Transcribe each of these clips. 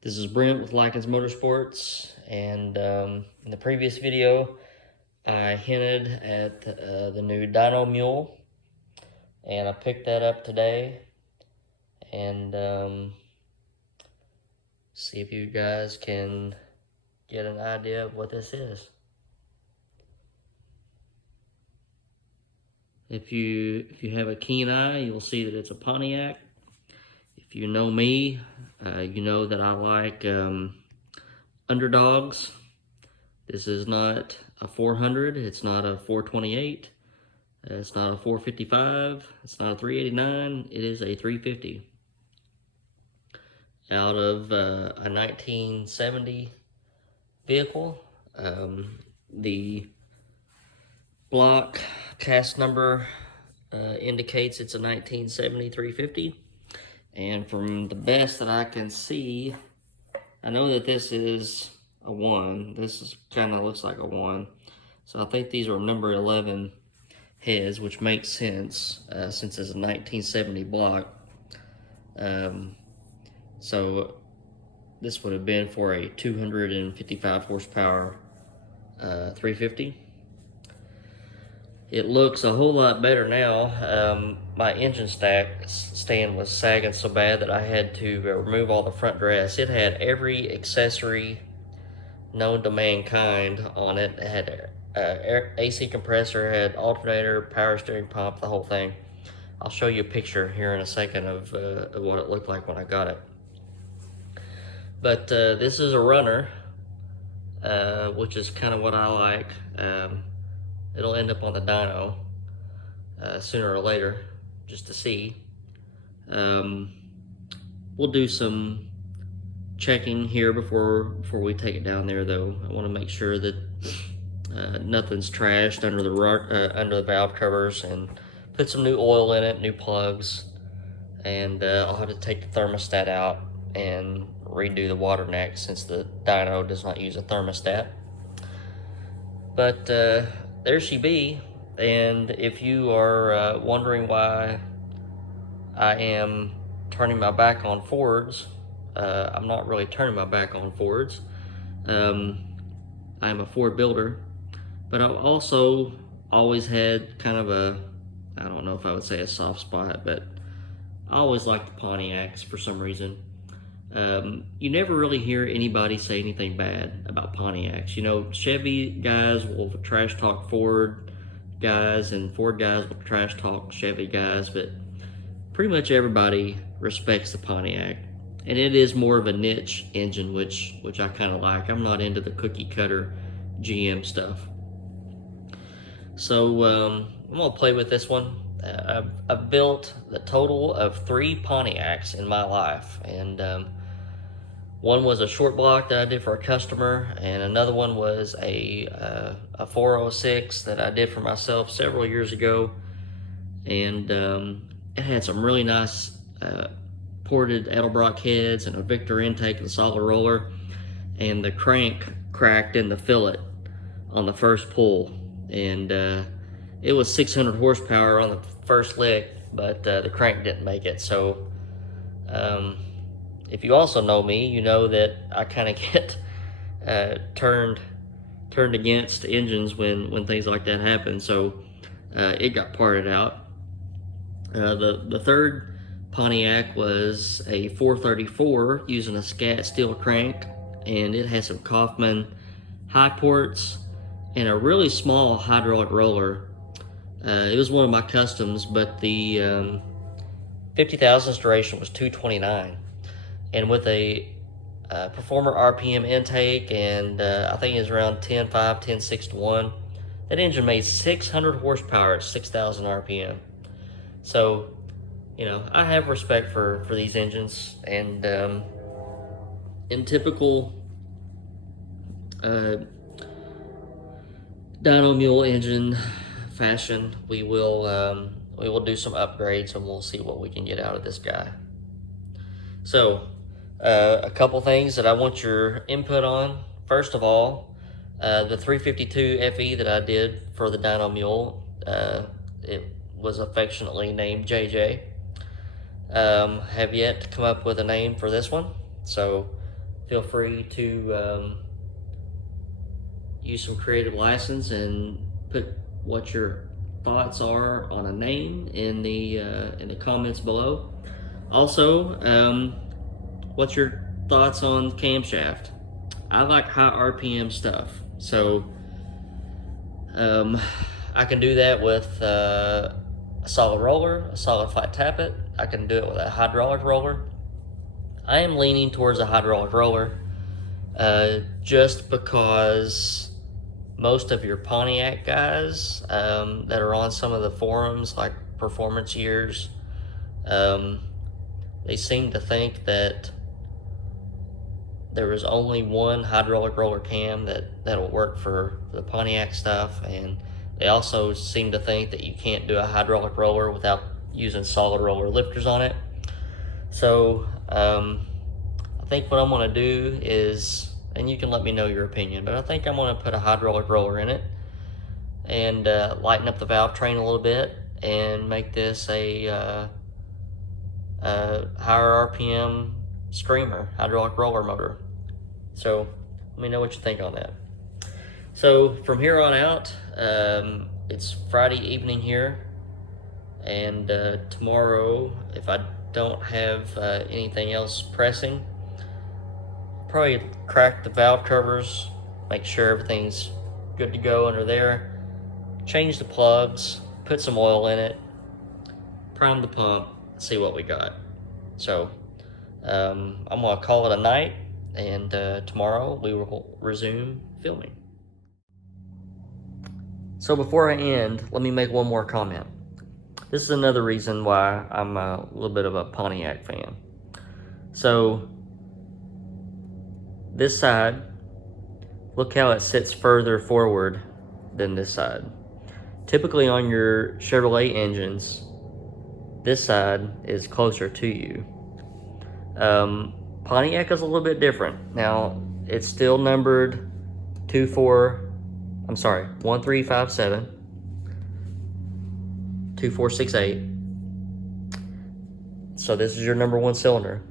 This is Brent with Lykins Motorsports, and in the previous video, I hinted at the new DYNO MULE, and I picked that up today, and see if you guys can get an idea of what this is. If you have a keen eye, you'll see that it's a Pontiac. If you know me, you know that I like underdogs. This is not a 400, it's not a 428, it's not a 455, it's not a 389, it is a 350. Out of a 1970 vehicle. The block cast number indicates it's a 1970 350. And from the best that I can see, I know that this is a 1. This kind of looks like a 1. So I think these are number 11 heads, which makes sense since it's a 1970 block. So this would have been for a 255 horsepower 350. It looks a whole lot better now. My engine stand was sagging so bad that I had to remove all the front dress. It had every accessory known to mankind on it. It had AC compressor, had alternator, power steering pump, the whole thing. I'll show you a picture here in a second of what it looked like when I got it. But this is a runner, which is kind of what I like. It'll end up on the dyno sooner or later, just to see. We'll do some checking here before we take it down there, though. I want to make sure that nothing's trashed under the valve covers, and put some new oil in it, new plugs, and I'll have to take the thermostat out and redo the water neck since the dyno does not use a thermostat. But there she be. And if you are wondering why I am turning my back on Fords, I'm not really turning my back on Fords. I'm a Ford builder, but I've also always had kind of a, I don't know if I would say a soft spot, but I always liked the Pontiacs for some reason. You never really hear anybody say anything bad about Pontiacs. You know, Chevy guys will trash talk Ford guys, and Ford guys will trash talk Chevy guys, but pretty much everybody respects the Pontiac. And it is more of a niche engine, which I kind of like. I'm not into the cookie cutter GM stuff. So I'm gonna play with this one. I've built the total of 3 Pontiacs in my life, and one was a short block that I did for a customer, and another one was a 406 that I did for myself several years ago. And it had some really nice ported Edelbrock heads and a Victor intake and a solid roller, and the crank cracked in the fillet on the first pull, and it was 600 horsepower on the first lick, but the crank didn't make it. So if you also know me, you know that I kind of get turned against engines when things like that happen. So it got parted out. The third Pontiac was a 434 using a scat steel crank, and it had some Kaufman high ports and a really small hydraulic roller. It was one of my customs, but the 50,000th duration was 229. And with a Performer RPM intake, and I think it was around 10.5, 10.6 to 1, that engine made 600 horsepower at 6,000 RPM. So, you know, I have respect for these engines, and in typical dyno mule engine fashion, we will do some upgrades, and we'll see what we can get out of this guy. So a couple things that I want your input on. First of all, the 352 FE that I did for the DYNO MULE, it was affectionately named JJ. Have yet to come up with a name for this one, so feel free to use some creative license and put what your thoughts are on a name in the comments below. Also, what's your thoughts on camshaft? I like high RPM stuff, so I can do that with a solid roller, a solid flat tappet. I can do it with a hydraulic roller. I am leaning towards a hydraulic roller just because most of your Pontiac guys that are on some of the forums, like Performance Years, they seem to think that there is only one hydraulic roller cam that'll work for the Pontiac stuff, and they also seem to think that you can't do a hydraulic roller without using solid roller lifters on it. So I think what I'm gonna do is, and you can let me know your opinion, but I think I'm gonna put a hydraulic roller in it and lighten up the valve train a little bit and make this a higher RPM screamer hydraulic roller motor. So let me know what you think on that. So from here on out, it's Friday evening here, and tomorrow, if I don't have anything else pressing, probably crack the valve covers, make sure everything's good to go under there, change the plugs, put some oil in it, prime the pump, see what we got. So I'm gonna call it a night, and tomorrow we will resume filming. So before I end, let me make one more comment. This is another reason why I'm a little bit of a Pontiac fan. So this side, look how it sits further forward than this side. Typically on your Chevrolet engines, this side is closer to you. Pontiac is a little bit different. Now, it's still numbered 1357, 2468. So this is your number one cylinder,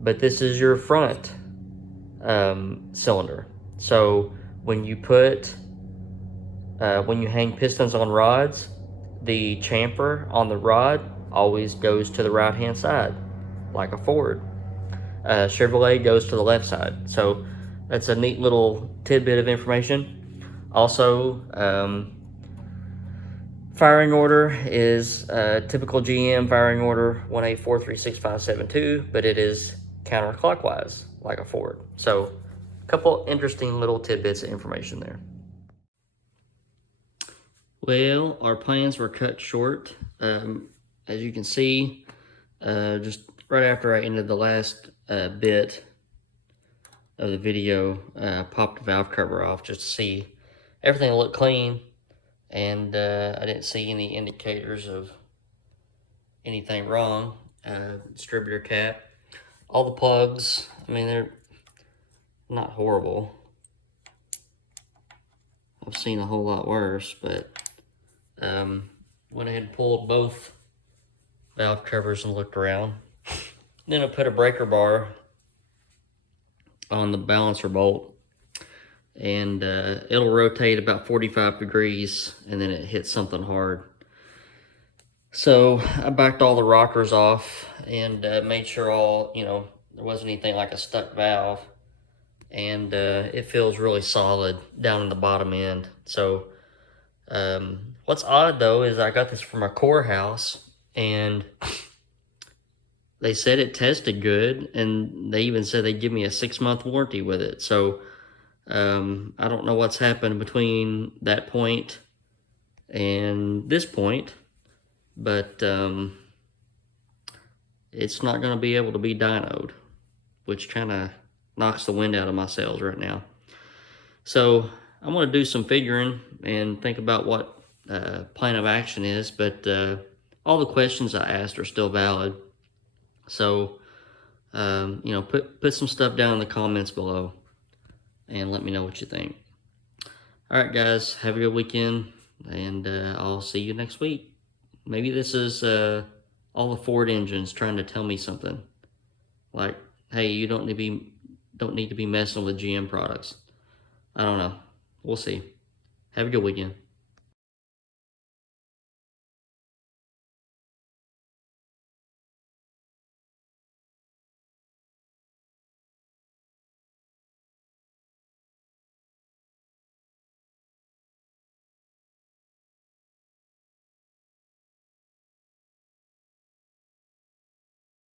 but this is your front cylinder. So when you hang pistons on rods, the chamfer on the rod always goes to the right hand side, like a Ford. Chevrolet goes to the left side. So that's a neat little tidbit of information. Also, firing order is typical GM firing order 184366572, but it is counterclockwise like a Ford. So a couple interesting little tidbits of information there. Well, our plans were cut short. As you can see, just right after I ended the last bit of the video, popped the valve cover off just to see everything looked clean, and I didn't see any indicators of anything wrong. Distributor cap, all the plugs, I mean, they're not horrible. I've seen a whole lot worse, but went ahead and pulled both valve covers and looked around. Then I put a breaker bar on the balancer bolt, and it'll rotate about 45 degrees, and then it hits something hard. So I backed all the rockers off and made sure there wasn't anything like a stuck valve, and it feels really solid down in the bottom end. So what's odd though is I got this from a core house, and they said it tested good, and they even said they'd give me a 6-month warranty with it. So I don't know what's happened between that point and this point, but it's not going to be able to be dynoed, which kind of knocks the wind out of my sails right now. So I'm going to do some figuring and think about what plan of action is, but all the questions I asked are still valid. So, put some stuff down in the comments below and let me know what you think. All right, guys, have a good weekend, and I'll see you next week. Maybe this is all the Ford engines trying to tell me something. Like, hey, you don't need to be don't need to be messing with GM products. I don't know. We'll see. Have a good weekend.